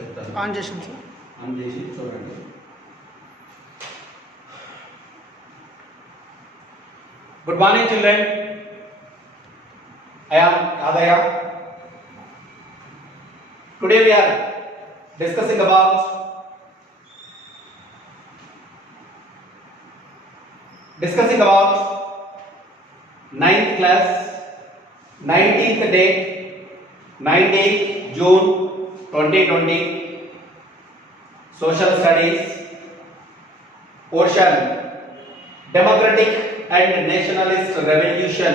చెప్తాను. ఆన్ చేసాం sir. On చేసి చూడండి. Good morning children. I am Yadaya. Today we are discussing about ninth class, 19th date, 19th June 2020, social studies, portion democratic and nationalist revolution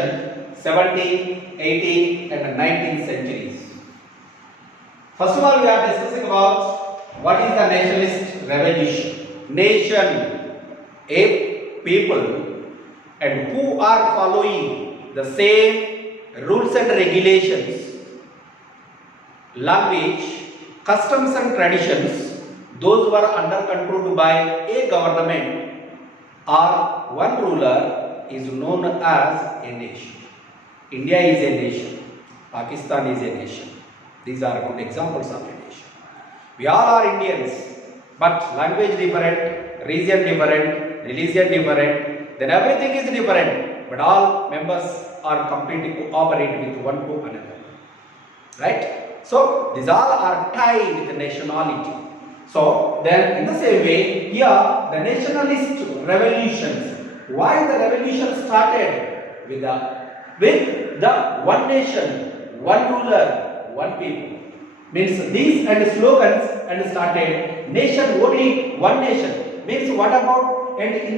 17th, 18th and 19th centuries. First of all, we are discussing about what is the nationalist revolution. Nation, a people, and who are following the same rules and regulations, language, customs and traditions, those who are under controlled by a government or one ruler is known as a nation. India is a nation. Pakistan is a nation. These are good examples of a nation. We all are Indians, but language different, region different, religion different, then everything is different, but all members are completely cooperate with one to another. Right? So, these all are tied with nationality. So, then in the same way, here the nationalist revolutions. Why the revolution started with the one nation, one ruler, one people. Means these and slogans and started nation only one nation. Means what about and in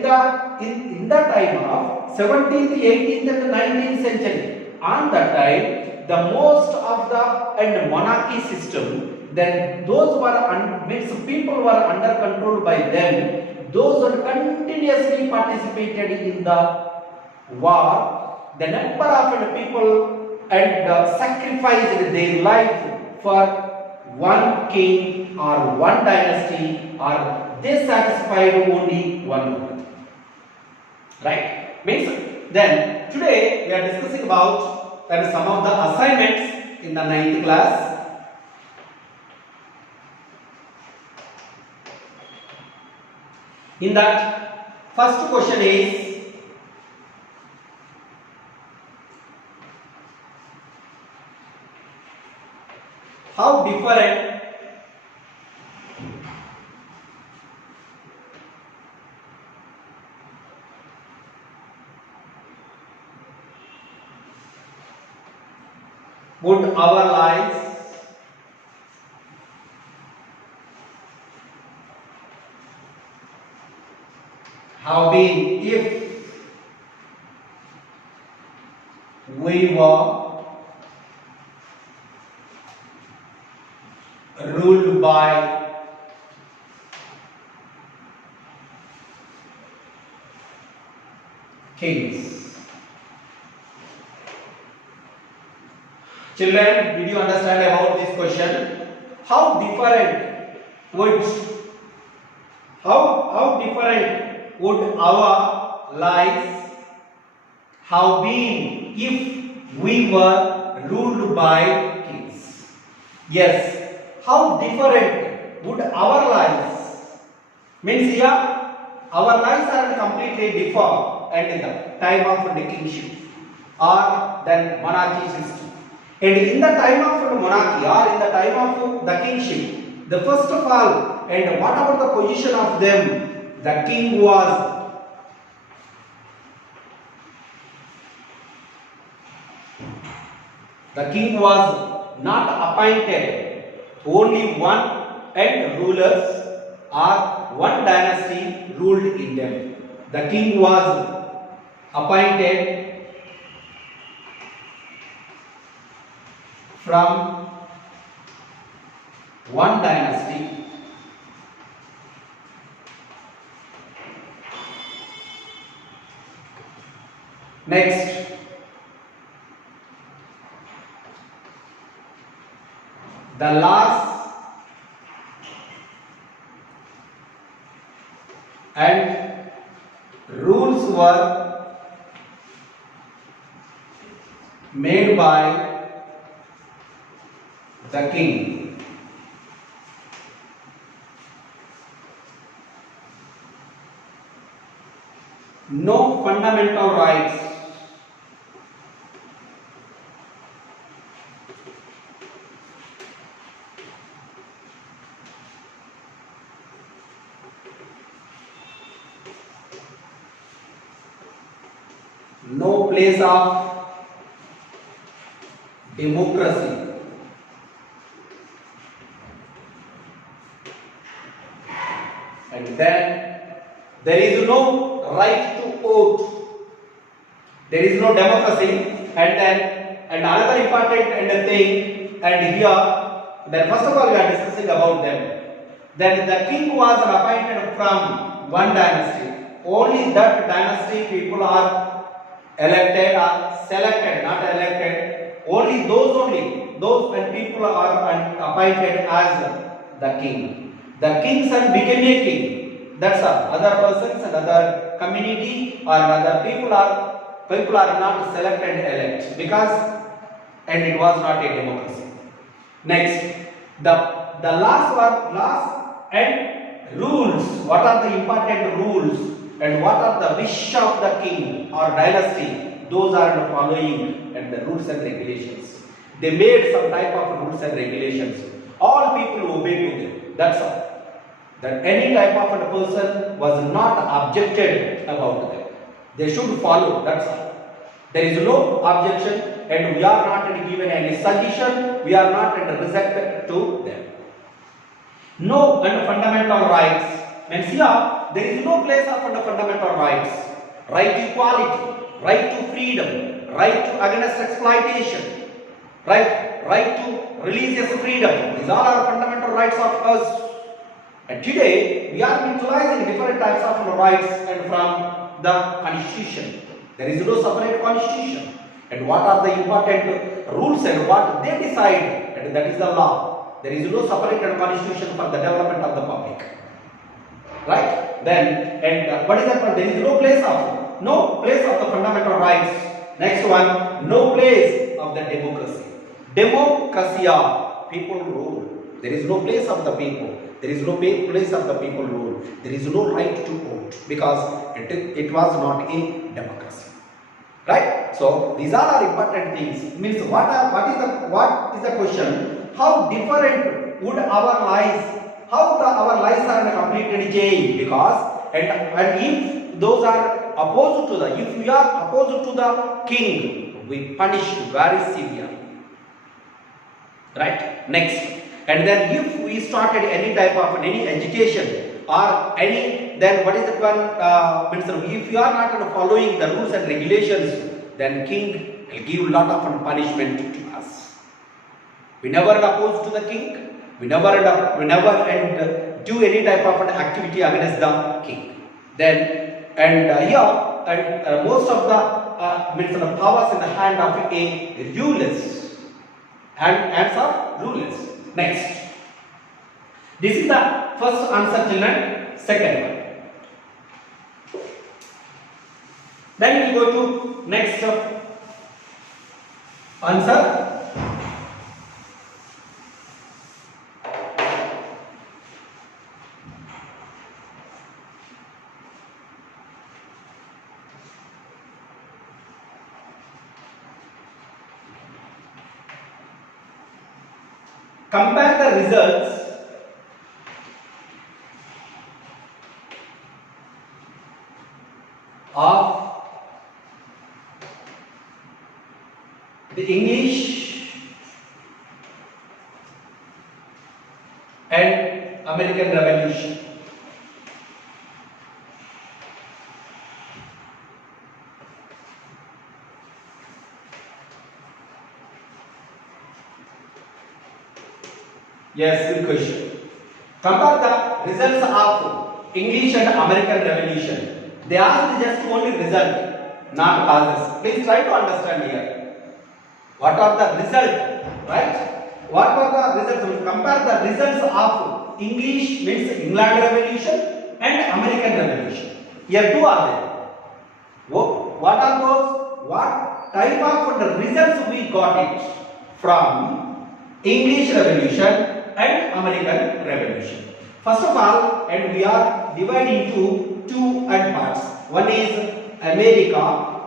the time of 17th, 18th and 19th century, on that time the most of the and monarchy system, then those were means people were under control by them. Those who continuously participated in the war, the number of people and sacrificed their life for one king or one dynasty, or they satisfied only one ruler. Right? Means then today we are discussing about some of the assignments in the 9th class. In that, first question is, how different would our lives have been if we were ruled by kings? Children, did you understand about this question? How different would our lives have been if we were ruled by kings? Yes. How different would our lives? Means here our lives are completely different and in the time of the kingship or then monarchy system. And in the time of the monarchy or in the time of the kingship, the first of all, and what about the position of them? The king was not appointed. Only one and rulers or one dynasty ruled in them. The king was appointed from one dynasty next. The laws and rules were made by the king. no fundamental rights. No place of democracy. And then there is no right to vote. There is no democracy. And another important thing, and here, then first of all we are discussing about them. Then the king was appointed from one dynasty. Only that dynasty people are elected or selected, not elected. Only those and people are appointed as the king. The king's son became a king. That's all. Other persons and other community or other people are not selected and elect because and it was not a democracy. Next, the laws and rules. What are the important rules and what are the wish of the king or dynasty? Those are the following and the rules and regulations. They made some type of rules and regulations. All people obey to them. That's all. That any type of a person was not objected about them. They should follow. That's all. There is no objection and we are not given any suggestion. We are not rejected to them. No fundamental rights. Means here there is no place of fundamental rights. Right to equality, right to freedom, right to against exploitation, right to religious freedom. These all are fundamental rights of us. And today we are utilizing different types of rights and from the constitution. There is no separate constitution. And what are the important rules and what they decide, and that is the law. There is no separate constitution for the development of the public. Right? Then, and what is that? There is no place of the fundamental rights. Next one, no place of the democracy. Democracia, people rule. There is no place of the people. There is no place of the people rule. There is no right to vote because it was not a democracy. Right? So these all are important things. Means what is the question? How different would our lives? How our lives are completely changed? Because and if those are opposed to if we are opposed to the king, we punish very severely. Right? Next. And then if we started any type of any agitation or any, then what is the one means if you are not following the rules and regulations, then king will give lot of punishment to us. We never oppose to the king. We never do any type of activity against the king. Then here most of the means the powers in the hand of a rulers hands of rulers. Next, this is the first answer, children. Second one. Then we go to next answer. Compare the results of the English and American Revolution. Yes, good question. Compare the results of English and American Revolution. They asked just only result, not causes. Please try to understand here. What are the results, right? What were the results? Compare the results of English means England Revolution and American Revolution. Here two are there. What are those? What type of results we got it from English Revolution and American Revolution? First of all, and we are dividing into two parts. One is America,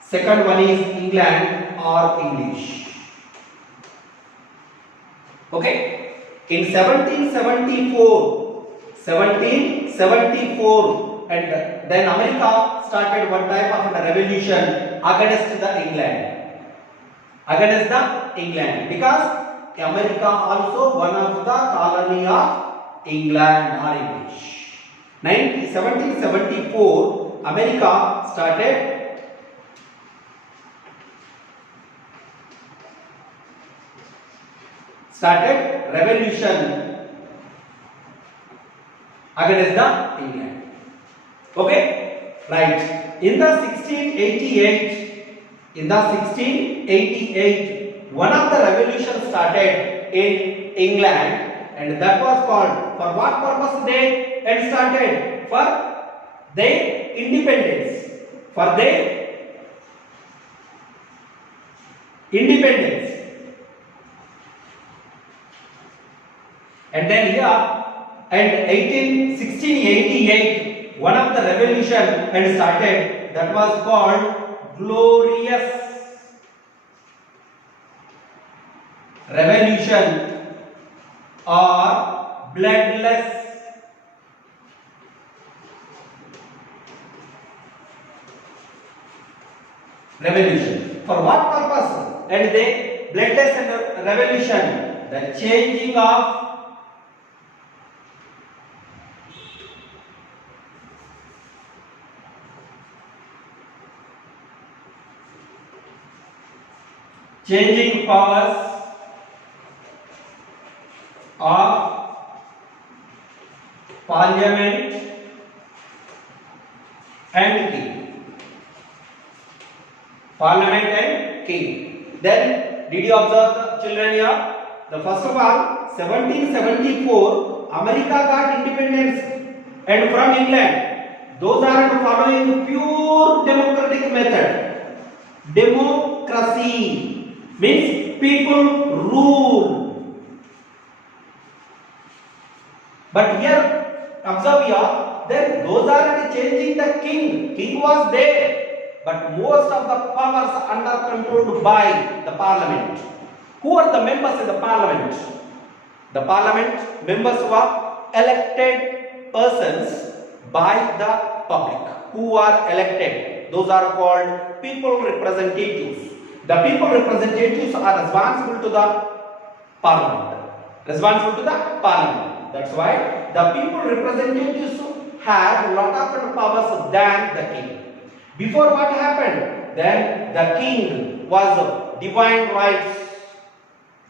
second one is England or English. Okay, in 1774, and then America started one type of a revolution against the England, because America also one of the colony of England or English. 1774 America started revolution against the England. Okay, right. In the 1688, one of the revolution started in England, and that was called, for what purpose they had started? For their independence. And then here, and 1688, one of the revolution had started, that was called Glorious Revolution or Bloodless Revolution. For what purpose? And the bloodless revolution, the changing of powers of Parliament and King. Then, did you observe the children here? The first of all, 1774, America got independence and from England. Those are following pure democratic method. Democracy means people rule. But here, observe here, then those are changing the king. King was there, but most of the powers under controlled by the parliament. Who are the members in the parliament? The parliament members were elected persons by the public. Who are elected? Those are called people representatives. The people representatives are responsible to the parliament. That's why the people representatives have a lot of powers than the king. Before, what happened? Then the king was divine rights.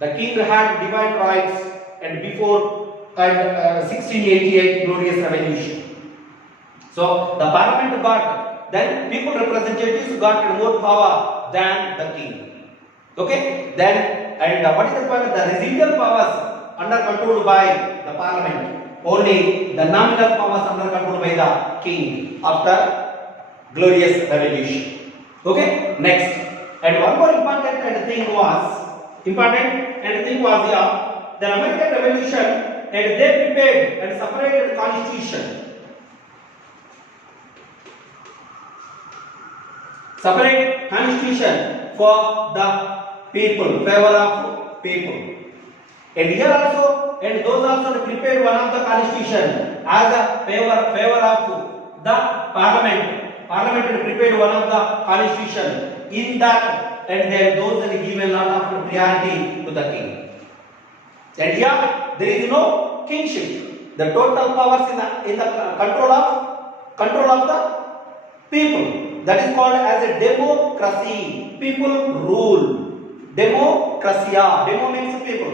The king had divine rights, and before 1688 glorious revolution. So the parliament got, then people representatives got more power than the king. Okay, then, and what is the power? The residual powers under control by the parliament. Only the nominal powers under control by the king after glorious revolution. Okay, next, and one more important thing was here, the American Revolution, and they prepared and separated constitution. Separate constitution for the people, favor of people. And here also, and those also prepared one of the constitution as a favor of the parliament. Parliament prepared one of the constitution in that, and then those are given a lot of priority to the king. And here there is no kingship. The total powers in the control of the people. That is called as a democracy. People rule. Democracia. Demo means people.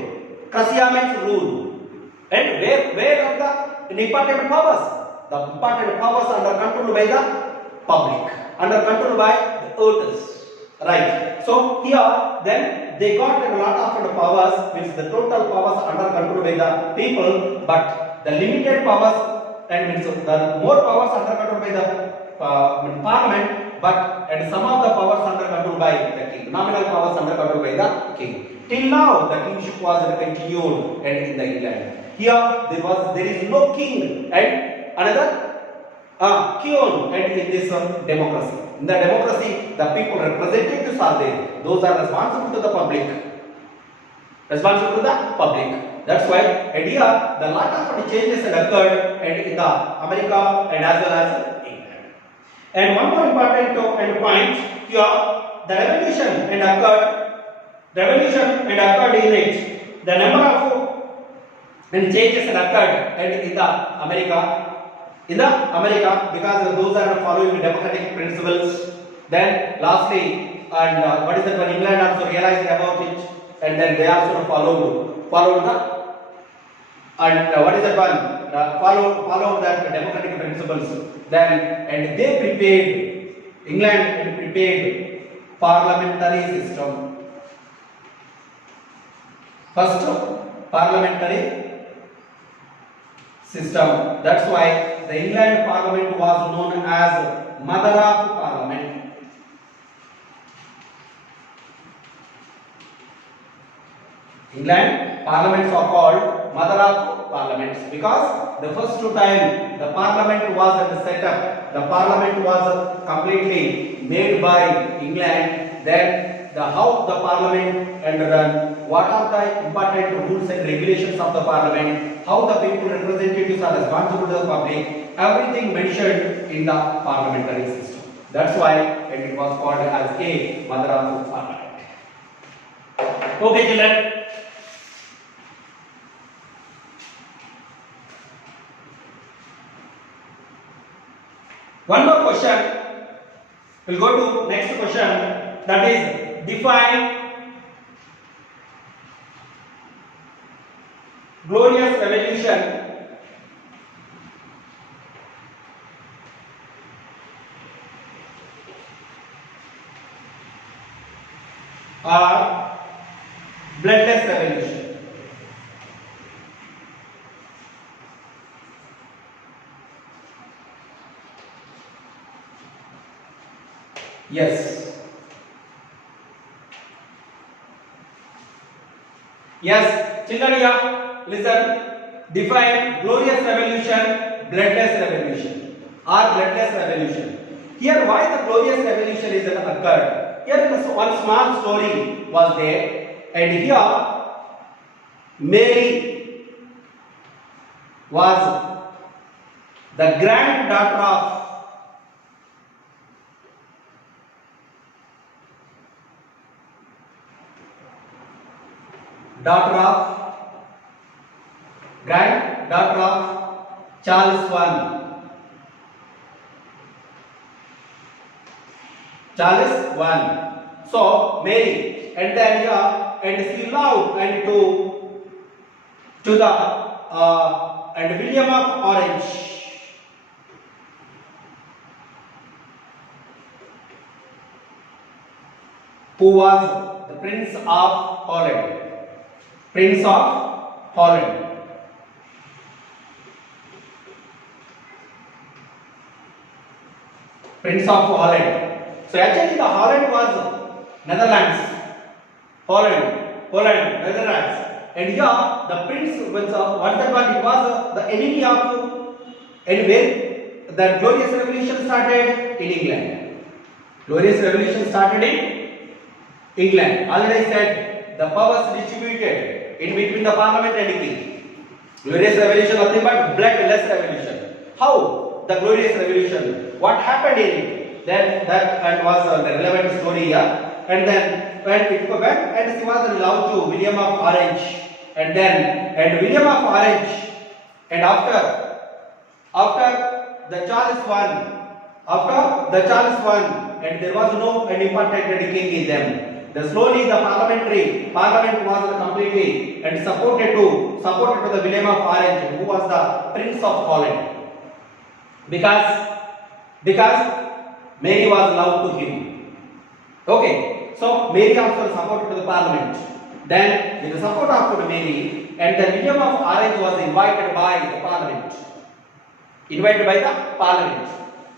Cracia means rule. And where are the important powers? The important powers under control by the public, under control by the voters. Right. So here, then they got a lot of powers, means the total powers under control by the people, but the limited powers, and means the more powers under control by the parliament, but and some of the powers under control by the king, nominal powers under control by the king. Till now, the kingship was continued and in the England. Here there is no king, and another Queen and in this democracy. In the democracy, the people representatives are there. Those are responsible to the public. Responsible to the public. That's why, and here the lot of changes had occurred and in the America and as well as England. And one more important point here, the revolution and occurred in it. The number of and changes had occurred and in the America. In the America, because those are following democratic principles. Then lastly, and what is that one? England also realized about it, and then they also followed the what is that one? Follow that democratic principles. Then and they prepared England and prepared parliamentary system. First parliamentary system. That's why the England Parliament was known as Mother of Parliament. England parliaments are called Mother of Parliaments because the first time the Parliament was set up, the Parliament was completely made by England. Then how the Parliament and run, what are the important rules and regulations of the Parliament, how the people representatives are responsible to the public, everything mentioned in the parliamentary system. That's why it was called as a Mother of Parliament. Okay, children. One more question. We'll go to next question, that is define glorious revolution or bloodless revolution. Yes. Yes, children here, listen. Define glorious revolution, bloodless revolution or bloodless revolution. Here why the glorious revolution is occurred. Here one small story was there, and here Mary was the granddaughter of granddaughter of Charles I. So Mary, and then and she loved and to the and William of Orange. Who was the Prince of Holland. Prince of Holland. Prince of Holland. So actually the Holland was Netherlands. Holland, Netherlands. And here the prince was what that one? It was the enemy of anywhere. The glorious revolution started in England. Glorious revolution started in England. Already said the powers distributed in between the parliament and the king. Glorious revolution, nothing but bloodless revolution. How the glorious revolution? What happened in it? Then that was the relevant story here. And then when she was in love to William of Orange, and William of Orange, and after the Charles I, and there was no important king in them. Slowly the parliament was completely and supported to the William of Orange, who was the Prince of Holland, because Mary was loved to him. Okay, so Mary also supported to the parliament. Then with the support of Mary, and the William of Orange was invited by the parliament.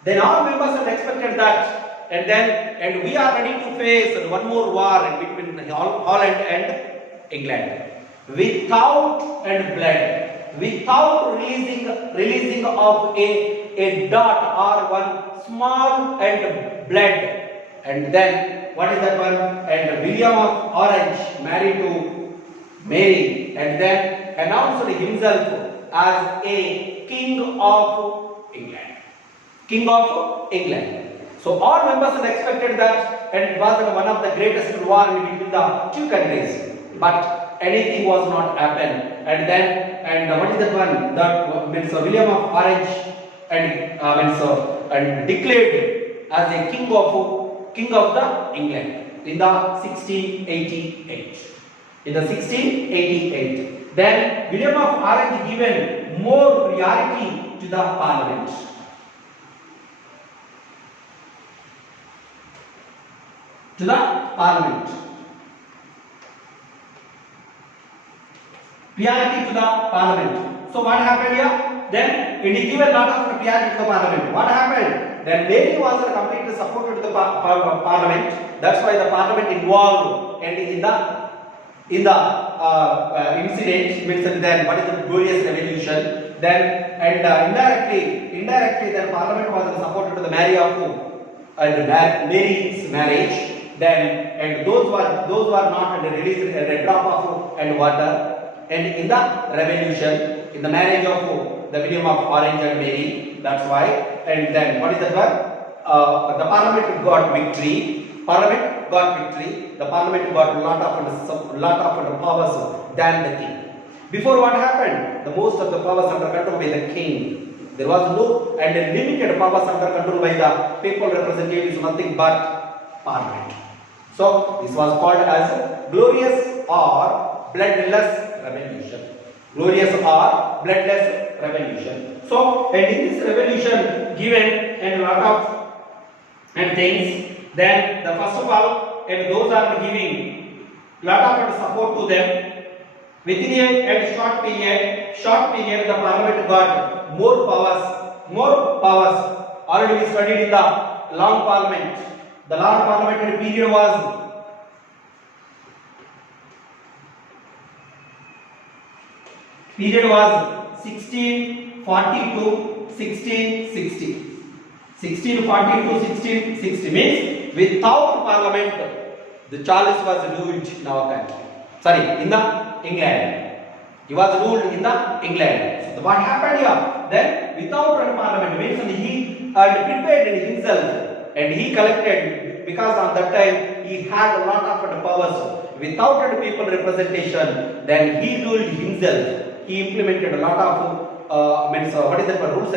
Then all members had expected that. And we are ready to face one more war in between Holland and England without and blood. without releasing of a dot or one small and blood. And then what is that one? And William of Orange married to Mary, and then announced himself as a king of England. King of England. So all members had expected that, and it was one of the greatest war between the two countries. But anything was not happened. And then, what is that one? That means William of Orange and declared as a king of the England in the 1688. In the 1688, then William of Orange given more priority to the Parliament. To the Parliament. Priority to the Parliament. So what happened here? Then it is given a lot of priority to the Parliament. What happened? Then Mary was completely supported to the Parliament. That's why the Parliament involved and in the incident, means then what is the glorious revolution? Then indirectly, then Parliament was supported to the Mary's marriage. Then and those were not released a drop of and water. And in the revolution, in the marriage of the William of Orange and Mary, that's why. And then what is that one? The Parliament got victory. The Parliament got a lot of powers than the king. Before what happened? The most of the powers under control by the king. There was no and limited powers under control by the papal representatives, nothing but Parliament. So this was called as glorious or bloodless revolution. Glorious or bloodless revolution. So and in this revolution given and a lot of things. Then the first of all, and those are giving lot of support to them. Within a short period, the Parliament got more powers. Already we studied in the long Parliament. The long parliamentary period was Period was 1640 to 1660. 1640 to 1660 means without parliament, the Charles was ruled in our country. Sorry, in the England. He was ruled in the England. So what happened here? Then without a parliament means he prepared himself and he collected, because on that time he had a lot of powers. Without people representation, then he ruled himself. He implemented a lot of rules